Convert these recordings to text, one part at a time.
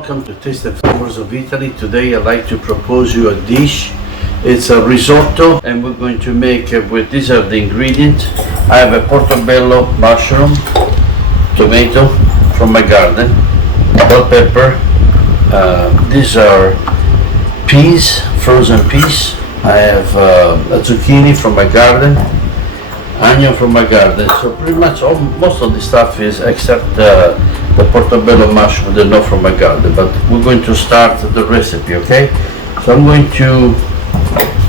welcome to Taste the Flavors of Italy. Today I'd like to propose you a dish. It's a risotto and we're going to make it with, these are the ingredients. I have a portobello mushroom, tomato from my garden, bell pepper, these are peas, frozen peas. I have a zucchini from my garden, onion from my garden. So pretty much most of the stuff is except the portobello mushroom, they're not from my garden, but we're going to start the recipe, okay? So I'm going to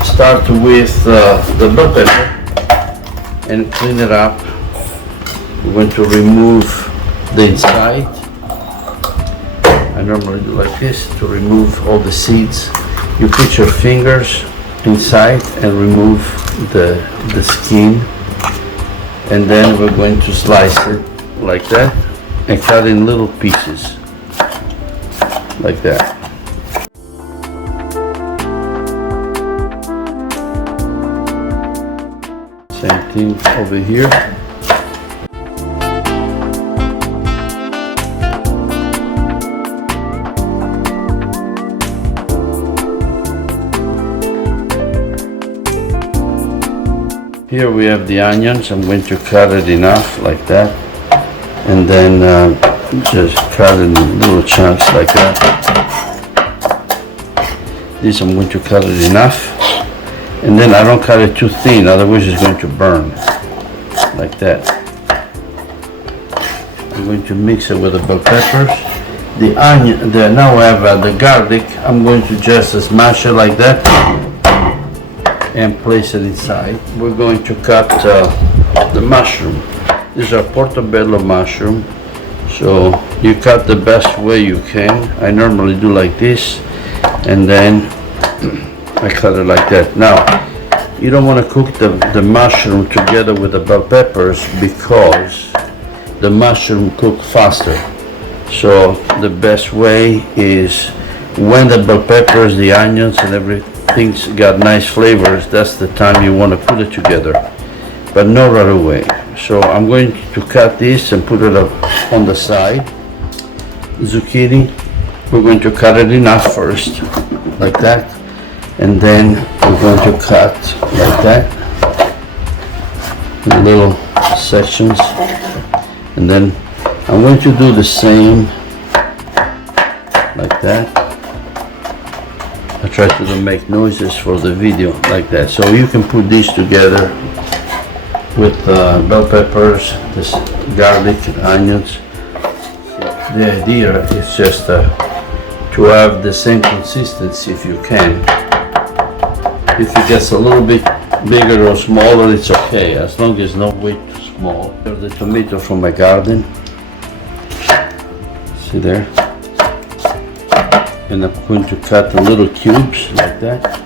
start with the bell pepper and clean it up. We're going to remove the inside. I normally do like this to remove all the seeds. You put your fingers inside and remove the skin, and then we're going to slice it like that and cut in little pieces like that. Same thing over here. Here we have the onions. I'm going to cut it enough like that, and then just cut it in little chunks like that. This I'm going to cut it enough, and then I don't cut it too thin, otherwise it's going to burn like that. I'm going to mix it with the bell peppers, the onion. Now I have the garlic. I'm going to just smash it like that and place it inside. We're going to cut the mushroom. These are portobello mushroom, so you cut the best way you can. I normally do like this, and then I cut it like that. Now, you don't want to cook the mushroom together with the bell peppers because the mushroom cook faster. So the best way is when the bell peppers, the onions and everything's got nice flavors, that's the time you want to put it together, but not right away. So I'm going to cut this and put it up on the side. Zucchini, we're going to cut it enough first, like that, and then we're going to cut like that in little sections, and then I'm going to do the same like that. I try to make noises for the video like that, so you can put these together with bell peppers, this garlic and onions. The idea is just to have the same consistency if you can. If it gets a little bit bigger or smaller, it's okay, as long as it's not way too small. Here's the tomato from my garden. See there? And I'm going to cut in little cubes like that.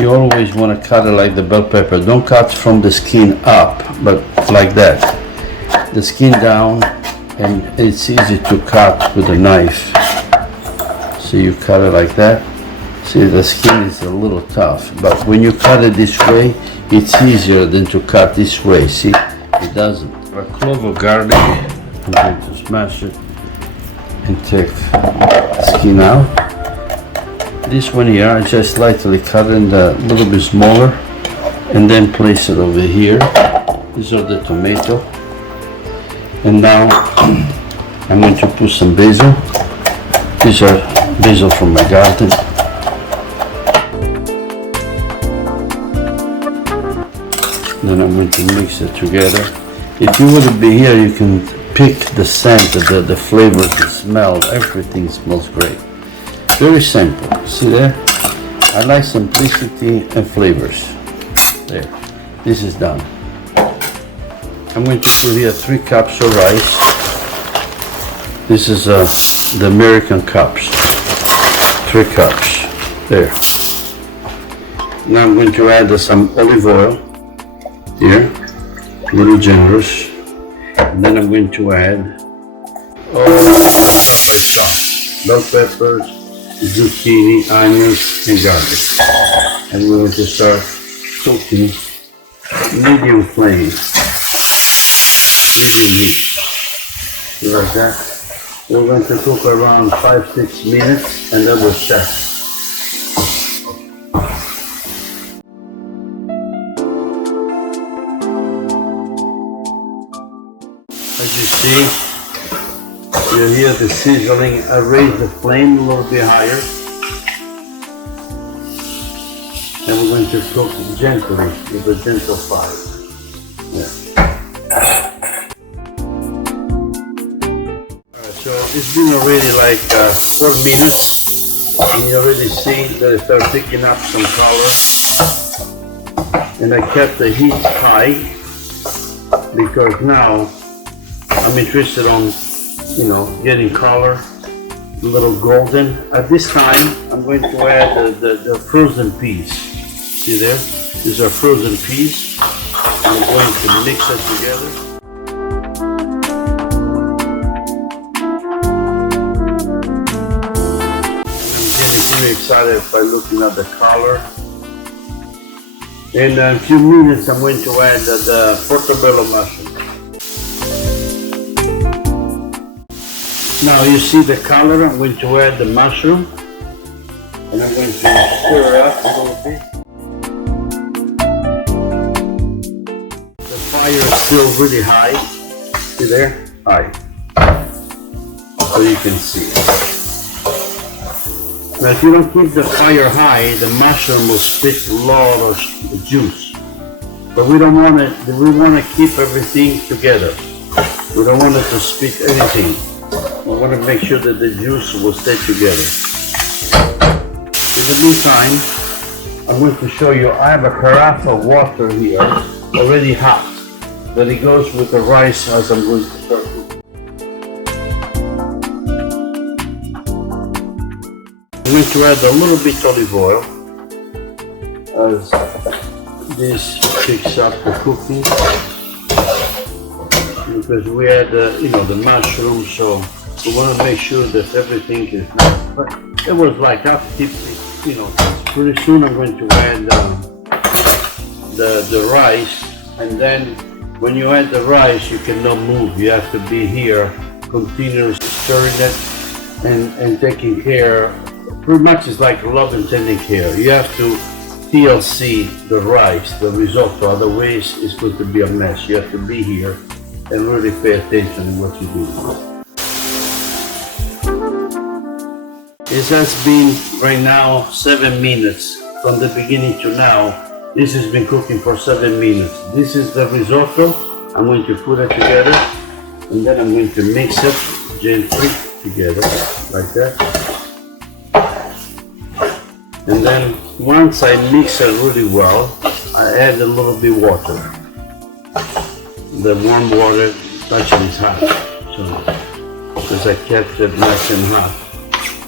You always want to cut it like the bell pepper. Don't cut from the skin up, but like that. The skin down, and it's easy to cut with a knife. So you cut it like that. See, the skin is a little tough, but when you cut it this way, it's easier than to cut this way. See, it doesn't. A clove of garlic, I'm going to smash it and take the skin out. This one here, I just lightly cut it a little bit smaller and then place it over here. These are the tomato. And now I'm going to put some basil. These are basil from my garden. Then I'm going to mix it together. If you wouldn't be here, you can pick the scent, the flavors, the smell, everything smells great. Very simple. See there? I like simplicity and flavors. There. This is done. I'm going to put here 3 cups of rice. This is the American cups. 3 cups. There. Now I'm going to add some olive oil here. A little generous. And then I'm going to add bell peppers, zucchini, onions, and garlic. And we're going to start cooking medium flame. medium heat. Like that. We're going to cook around 5-6 minutes and then we'll check. As you see, you hear the sizzling. I raise the flame a little bit higher. And we're going to cook gently with a gentle fire. So it's been already like 4 minutes, and you already see that it started picking up some color. And I kept the heat high because now I'm interested on, getting color, a little golden. At this time, I'm going to add the frozen peas. See there? These are frozen peas. I'm going to mix it together. Very excited by looking at the color. In a few minutes I'm going to add the portobello mushroom. Now you see the color. I'm going to add the mushroom and I'm going to stir it up a little bit. The fire is still really high. See there? High. So you can see it. Now if you don't keep the fire high, the mushroom will spit a lot of juice. But we don't want it, we want to keep everything together. We don't want it to spit anything. We want to make sure that the juice will stay together. In the meantime, I'm going to show you, I have a carafe of water here, already hot, that it goes with the rice as I'm going to start. I'm going to add a little bit olive oil as this picks up the cooking, because we add the mushroom, so we want to make sure that everything is nice. But it was like after pretty soon I'm going to add the rice, and then when you add the rice you cannot move. You have to be here continuously stirring it and taking care. Pretty much it's like love and tending care. You have to TLC the rice, the risotto, otherwise it's going to be a mess. You have to be here and really pay attention to what you do. It has been right now 7 minutes. From the beginning to now, this has been cooking for 7 minutes. This is the risotto. I'm going to put it together and then I'm going to mix it gently together like that. And then once I mix it really well, I add a little bit water. The warm water actually is hot, so because I kept it nice and hot.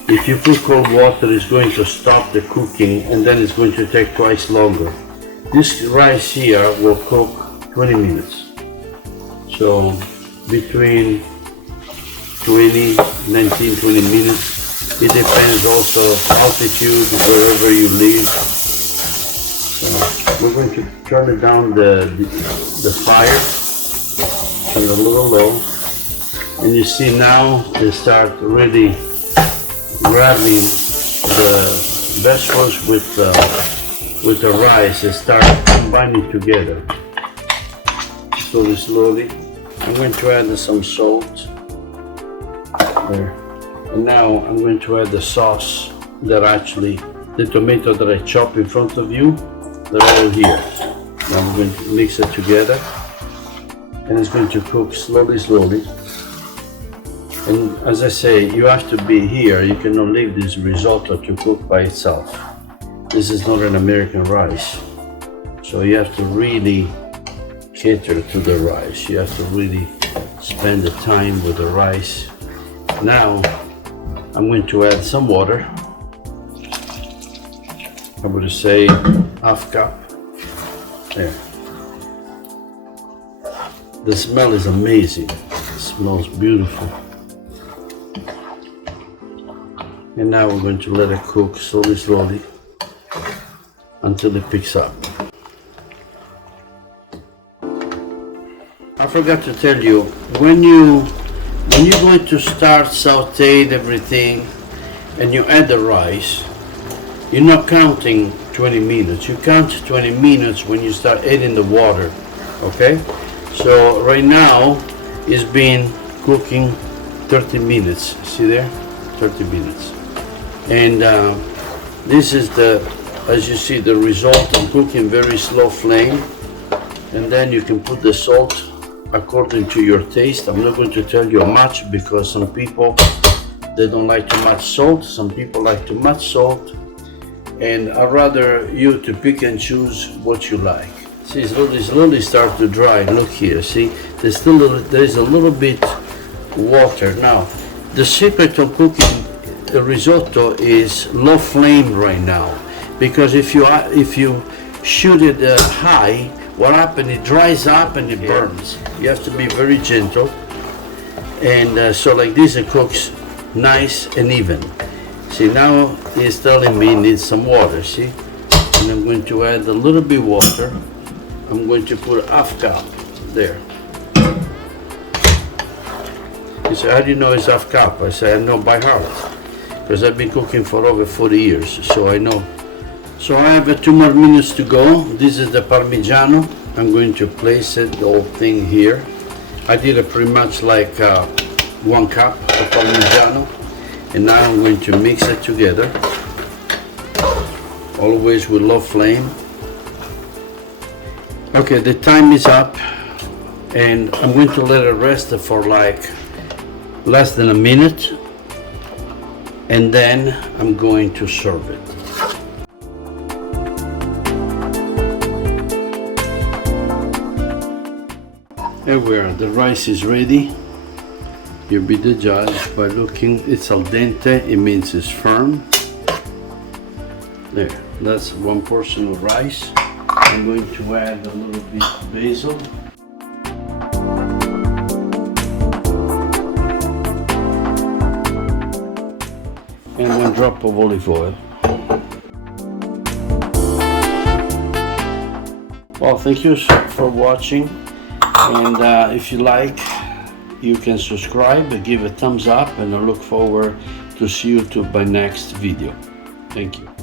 If you put cold water, it's going to stop the cooking and then it's going to take twice longer. This rice here will cook 20 minutes. So between 19, 20 minutes. It depends also altitude, wherever you live. So we're going to turn it down the fire, turn it a little low, and you see now they start really grabbing the vegetables with the rice and start combining together. Slowly. I'm going to add some salt there. And now I'm going to add the sauce that the tomato that I chopped in front of you, they're all here. Now I'm going to mix it together and it's going to cook slowly. And as I say, you have to be here. You cannot leave this risotto to cook by itself. This is not an American rice. So you have to really cater to the rice. You have to really spend the time with the rice. Now, I'm going to add some water. I would say half cup. There. The smell is amazing. It smells beautiful. And now we're going to let it cook slowly until it picks up. Half forgot to tell you, when you're going to start sauteing everything and you add the rice, you're not counting 20 minutes. You count 20 minutes when you start adding the water. Okay? So right now it's been cooking 30 minutes. See there? 30 minutes. And this is as you see, the result of cooking very slow flame. And then you can put the salt according to your taste. I'm not going to tell you how much, because some people, they don't like too much salt. Some people like too much salt. And I'd rather you to pick and choose what you like. See, it's slowly start to dry. Look here, see, there's a little bit water. Now, the secret of cooking the risotto is low flame right now, because if you shoot it high, what happens? It dries up and it burns. You have to be very gentle, and so like this, it cooks nice and even. See, now it's telling me it needs some water. See, and I'm going to add a little bit water. I'm going to put half cup there. You say, how do you know it's half cup? I say, I know by heart, because I've been cooking for over 40 years, so I know. So I have 2 more minutes to go. This is the Parmigiano. I'm going to place it, the whole thing here. I did it pretty much like 1 cup of Parmigiano. And now I'm going to mix it together. Always with low flame. Okay, the time is up. And I'm going to let it rest for like less than a minute. And then I'm going to serve it. There we are, the rice is ready. You'll be the judge by looking. It's al dente, it means it's firm. There, that's 1 portion of rice. I'm going to add a little bit of basil. And 1 drop of olive oil. Well, thank you for watching. And if you like, you can subscribe, give a thumbs up, and I look forward to see you to my next video. Thank you.